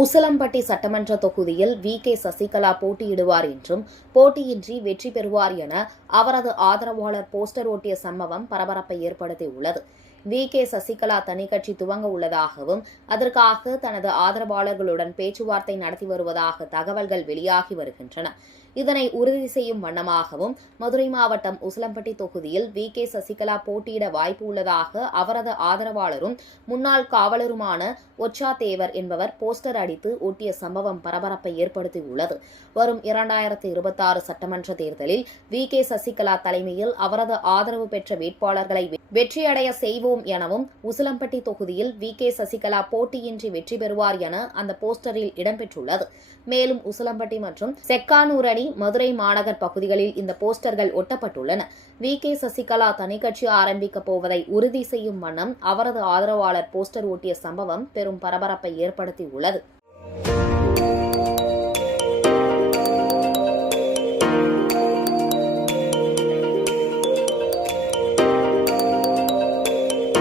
உசிலம்பட்டி சட்டமன்ற தொகுதியில் வி.கே. சசிகலா போட்டியிடுவார் என்றும் போட்டியின்றி வெற்றி பெறுவார் என அவரது ஆதரவாளர் போஸ்டர் ஒட்டிய சம்பவம் பரபரப்பை ஏற்படுத்தியுள்ளது. வி.கே. சசிகலா தனிக்கட்சி துவங்க உள்ளதாகவும் அதற்காக தனது ஆதரவாளர்களுடன் பேச்சுவார்த்தை நடத்தி வருவதாக தகவல்கள் வெளியாகி வருகின்றன. இதனை உறுதி செய்யும் வண்ணமாகவும் மதுரை மாவட்டம் உசிலம்பட்டி தொகுதியில் வி.கே. சசிகலா போட்டியிட வாய்ப்பு உள்ளதாக அவரது ஆதரவாளரும் முன்னாள் காவலருமான ஒச்சா தேவர் என்பவர் போஸ்டர் அடித்து ஒட்டிய சம்பவம் பரபரப்பை ஏற்படுத்தியுள்ளது. வரும் 2026 சட்டமன்ற தேர்தலில் வி.கே. சசிகலா தலைமையில் அவரது ஆதரவு பெற்ற வேட்பாளர்களை வெற்றியடைய செய்வோம் எனவும் உசிலம்பட்டி தொகுதியில் வி.கே. சசிகலா போட்டியின்றி வெற்றி பெறுவார் என அந்த போஸ்டரில் இடம்பெற்றுள்ளது. மேலும் உசிலம்பட்டி மற்றும் செக்கானூரணி, மதுரை மாநகர் பகுதிகளில் இந்த போஸ்டர்கள் ஒட்டப்பட்டுள்ளன. வி.கே. சசிகலா தனிக்கட்சி ஆரம்பிக்கப் போவதை உறுதி செய்யும் வண்ணம் அவரது ஆதரவாளர் போஸ்டர் ஒட்டிய சம்பவம் பெரும் பரபரப்பை ஏற்படுத்தியுள்ளது.